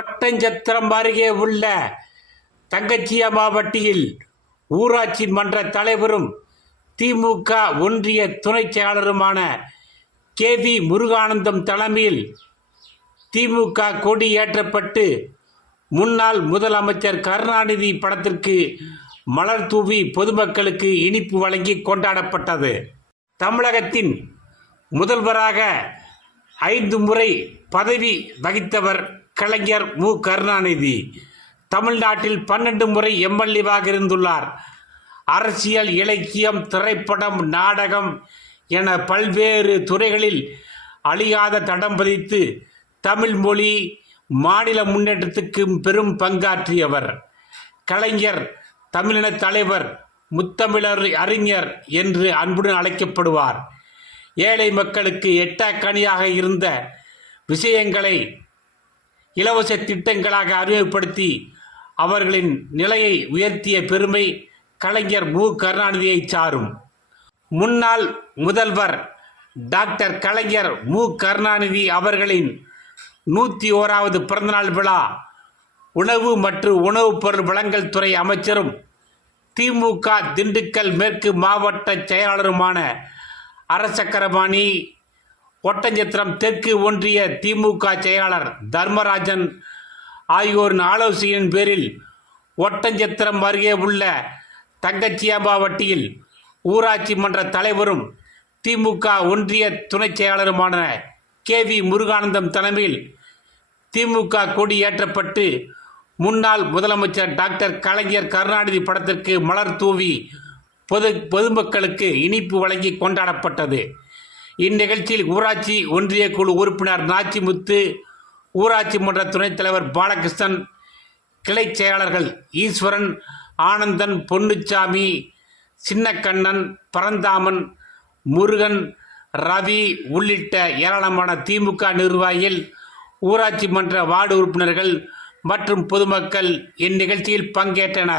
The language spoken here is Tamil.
ஒட்டஞ்சத்திரம் அருகே உள்ள தங்கச்சியம்மாவட்டியில் ஊராட்சி மன்ற தலைவரும் திமுக ஒன்றிய துணைச் செயலாளருமான கே வி முருகானந்தம் தலைமையில் திமுக கொடி ஏற்றப்பட்டு முன்னாள் முதலமைச்சர் கருணாநிதி படத்திற்கு மலர் தூவி பொதுமக்களுக்கு இனிப்பு வழங்கி கொண்டாடப்பட்டது. தமிழகத்தின் முதல்வராக ஐந்து முறை பதவி வகித்தவர் கலைஞர் மு. கருணாநிதி தமிழ்நாட்டில் பன்னெண்டு முறை எம்எல்ஏவாக இருந்துள்ளார். அரசியல் இலக்கியம் திரைப்படம் நாடகம் என பல்வேறு துறைகளில் அழியாத தடம் பதித்து தமிழ் மொழி மாநில முன்னேற்றத்துக்கு பெரும் பங்காற்றியவர். கலைஞர் தமிழின தலைவர் முத்தமிழர் அறிஞர் என்று அன்புடன் அழைக்கப்படுவார். ஏழை மக்களுக்கு எட்டாக்கனியாக இருந்த விஷயங்களை இலவச திட்டங்களாக அறிமுகப்படுத்தி அவர்களின் நிலையை உயர்த்திய பெருமை கலைஞர் மு. கருணாநிதியை சாரும். முன்னாள் முதல்வர் டாக்டர் கலைஞர் மு. கருணாநிதி அவர்களின் நூற்றி ஓராவது பிறந்தநாள் விழா உணவு மற்றும் உணவுப் பொருள் வழங்கல் துறை அமைச்சரும் திமுக திண்டுக்கல் மேற்கு மாவட்ட செயலாளருமான அரசக்கரபாணி ஒட்டஞ்சத்திரம் தெற்கு ஒன்றிய திமுக செயலாளர் தர்மராஜன் ஆகியோரின் ஆலோசனையின் பேரில் ஒட்டஞ்சத்திரம் அருகே உள்ள தங்கச்சியாபாவட்டியில் ஊராட்சி மன்ற தலைவரும் திமுக ஒன்றிய துணைச் செயலாளருமான கே வி முருகானந்தம் தலைமையில் திமுக கொடி ஏற்றப்பட்டு முன்னாள் முதலமைச்சர் டாக்டர் கலைஞர் கருணாநிதி படத்திற்கு மலர் தூவி பொது பொதுமக்களுக்கு இனிப்பு வழங்கி கொண்டாடப்பட்டது. இந்நிகழ்ச்சியில் ஊராட்சி ஒன்றிய குழு உறுப்பினர் நாச்சிமுத்து ஊராட்சி மன்ற துணைத் தலைவர் பாலகிருஷ்ணன் கிளை செயலாளர்கள் ஈஸ்வரன் ஆனந்தன் பொன்னுச்சாமி சின்னக்கண்ணன் பரந்தாமன் முருகன் ரவி உள்ளிட்ட ஏராளமான திமுக நிர்வாகிகள் ஊராட்சி மன்ற வார்டு உறுப்பினர்கள் மற்றும் பொதுமக்கள் இந்நிகழ்ச்சியில் பங்கேற்றனர்.